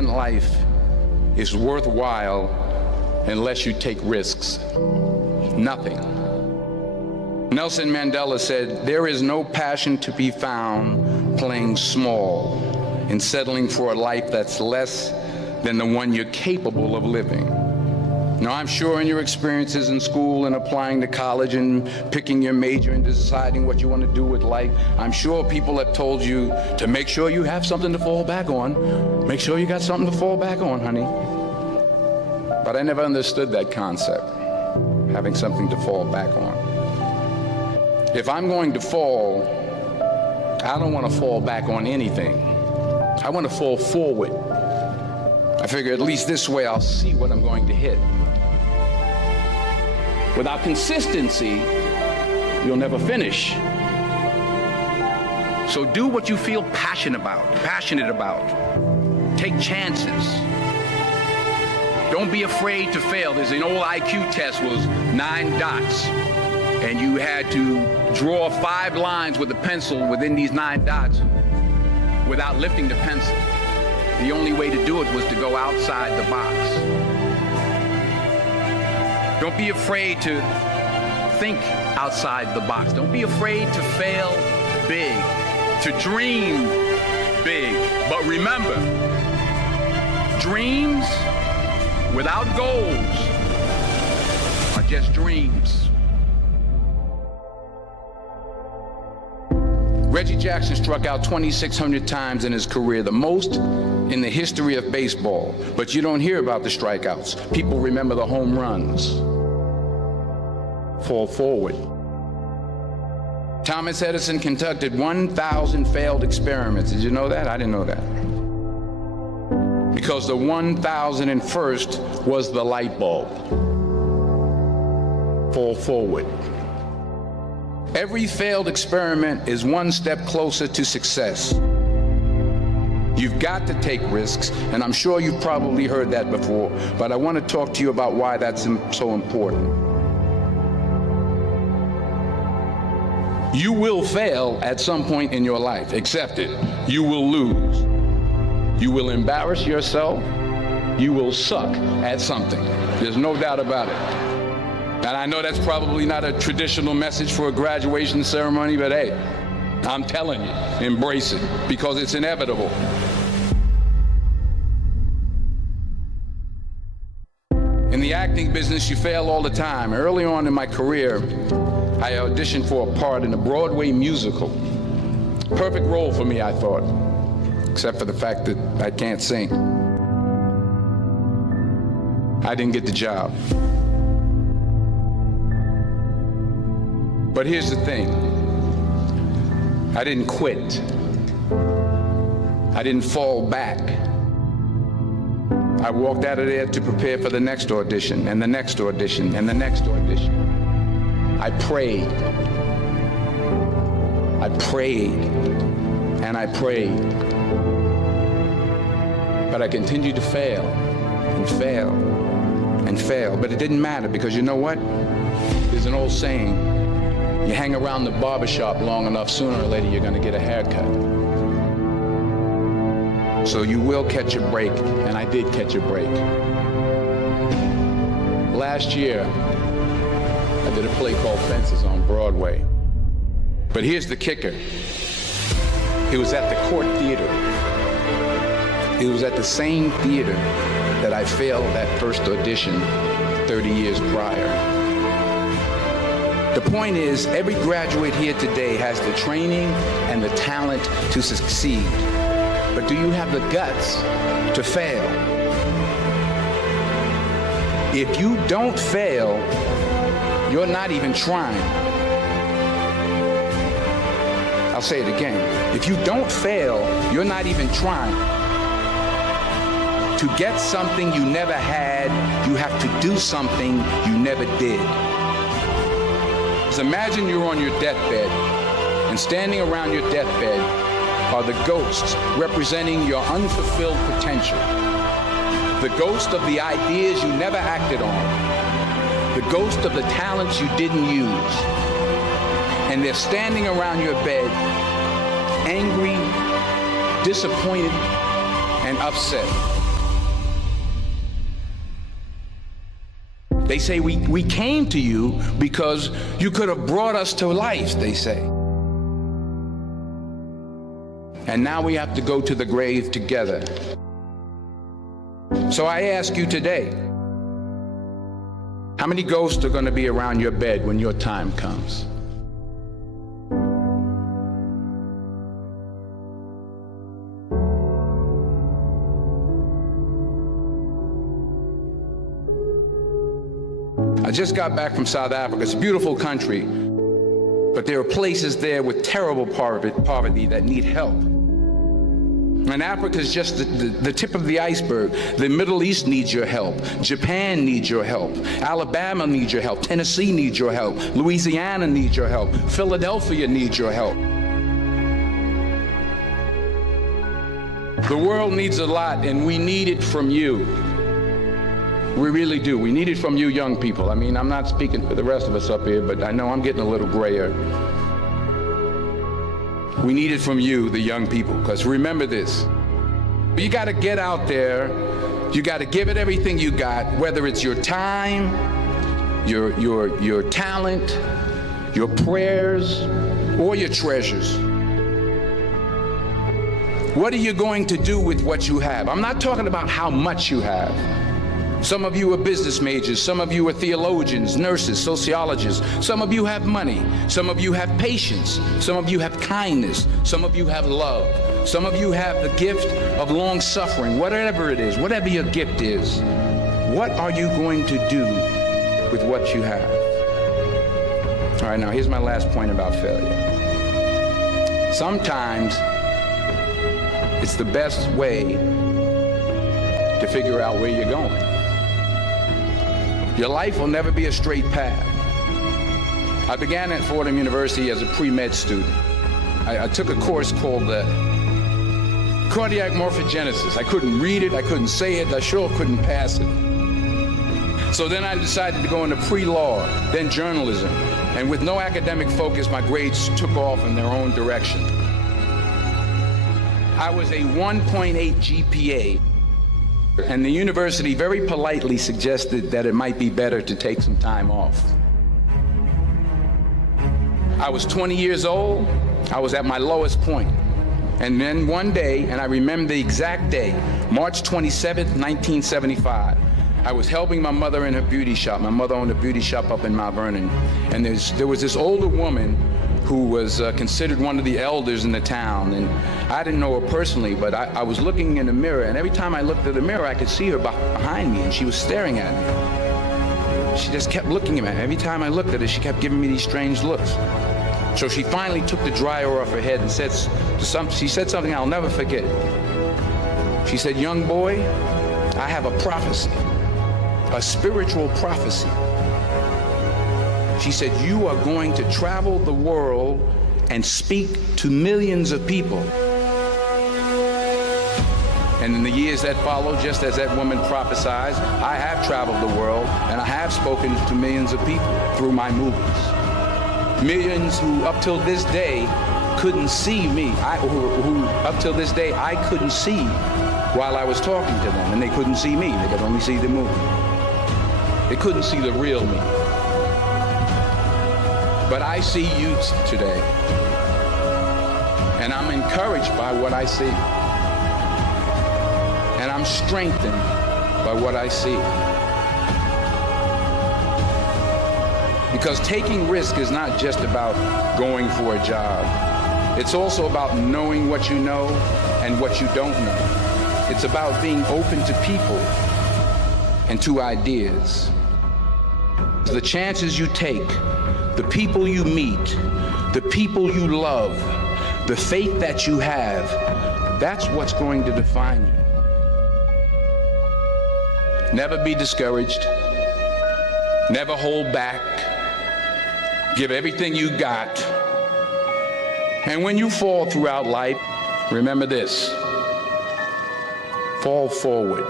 in life is worthwhile unless you take risks. Nothing. Nelson Mandela said, "There is no passion to be found playing small and settling for a life that's less than the one you're capable of living." Now, I'm sure in your experiences in school and applying to college and picking your major and deciding what you want to do with life, I'm sure people have told you to make sure you have something to fall back on. Make sure you got something to fall back on, honey. But I never understood that concept, having something to fall back on. If I'm going to fall, I don't want to fall back on anything. I want to fall forward. I figure at least this way I'll see what I'm going to hit. Without consistency, you'll never finish. So do what you feel passionate about. Take chances. Don't be afraid to fail. There's an old IQ test was 9 dots, and you had to draw 5 lines with a pencil within these 9 dots without lifting the pencil. The only way to do it was to go outside the box. Don't be afraid to think outside the box. Don't be afraid to fail big, to dream big. But remember, dreams without goals are just dreams. Reggie Jackson struck out 2,600 times in his career, the most in the history of baseball. But you don't hear about the strikeouts. People remember the home runs. Fall forward. Thomas Edison conducted 1,000 failed experiments. Did you know that? I didn't know that. Because the 1,001st was the light bulb. Fall forward. Every failed experiment is one step closer to success. You've got to take risks, and I'm sure you've probably heard that before, but I want to talk to you about why that's so important. You will fail at some point in your life. Accept it. You will lose. You will embarrass yourself. You will suck at something. There's no doubt about it. And I know that's probably not a traditional message for a graduation ceremony, but hey, I'm telling you, embrace it, because it's inevitable. In the acting business, you fail all the time. Early on in my career, I auditioned for a part in a Broadway musical. Perfect role for me, I thought, except for the fact that I can't sing. I didn't get the job. But here's the thing. I didn't quit. I didn't fall back. I walked out of there to prepare for the next audition, and the next audition, and the next audition. I prayed. I prayed. And I prayed. But I continued to fail, and fail, and fail. But it didn't matter, because you know what? There's an old saying, you hang around the barbershop long enough, sooner or later you're going to get a haircut. So you will catch a break, and I did catch a break. Last year, I did a play called Fences on Broadway. But here's the kicker. It was at the Court Theater. It was at the same theater that I failed that first audition 30 years prior. The point is, every graduate here today has the training and the talent to succeed. But do you have the guts to fail? If you don't fail, you're not even trying. I'll say it again. If you don't fail, you're not even trying. To get something you never had, you have to do something you never did. Imagine you're on your deathbed, and standing around your deathbed are the ghosts representing your unfulfilled potential. The ghost of the ideas you never acted on. The ghost of the talents you didn't use. And they're standing around your bed, angry, disappointed, and upset. They say we came to you because you could have brought us to life, they say. And now we have to go to the grave together. So I ask you today, how many ghosts are going to be around your bed when your time comes? I just got back from South Africa. It's a beautiful country, but there are places there with terrible poverty that need help. And Africa is just the tip of the iceberg. The Middle East needs your help. Japan needs your help. Alabama needs your help. Tennessee needs your help. Louisiana needs your help. Philadelphia needs your help. The world needs a lot, and we need it from you. We really do. We need it from you young people. I mean, I'm not speaking for the rest of us up here, but I know I'm getting a little grayer. We need it from you, the young people, because remember this. You got to get out there. You got to give it everything you got, whether it's your time, your talent, your prayers, or your treasures. What are you going to do with what you have? I'm not talking about how much you have. Some of you are business majors, some of you are theologians, nurses, sociologists, some of you have money, some of you have patience, some of you have kindness, some of you have love, some of you have the gift of long suffering, whatever it is, whatever your gift is. What are you going to do with what you have? All right, now here's my last point about failure. Sometimes it's the best way to figure out where you're going. Your life will never be a straight path. I began at Fordham University as a pre-med student. I took a course called cardiac morphogenesis. I couldn't read it, I couldn't say it, I sure couldn't pass it. So then I decided to go into pre-law, then journalism, and with no academic focus, my grades took off in their own direction. I was a 1.8 GPA. And the university very politely suggested that it might be better to take some time off. I was 20 years old. I was at my lowest point. And then one day, and I remember the exact day, March 27th, 1975, I was helping my mother in her beauty shop. My mother owned a beauty shop up in Mount Vernon. And there was this older woman who was considered one of the elders in the town. And I didn't know her personally, but I was looking in the mirror, and every time I looked at the mirror, I could see her behind me, and she was staring at me. She just kept looking at me. Every time I looked at her, she kept giving me these strange looks. So she finally took the dryer off her head and she said something I'll never forget. She said, "Young boy, I have a prophecy, a spiritual prophecy." She said, "You are going to travel the world and speak to millions of people." And in the years that followed, just as that woman prophesied, I have traveled the world and I have spoken to millions of people through my movies. Millions who up till this day couldn't see me, who up till this day I couldn't see while I was talking to them, and they couldn't see me, they could only see the movie. They couldn't see the real me. But I see you today, and I'm encouraged by what I see, and I'm strengthened by what I see. Because taking risk is not just about going for a job. It's also about knowing what you know and what you don't know. It's about being open to people and to ideas. The chances you take, the people you meet, the people you love, the faith that you have, that's what's going to define you. Never be discouraged. Never hold back. Give everything you got. And when you fall throughout life, remember this: fall forward.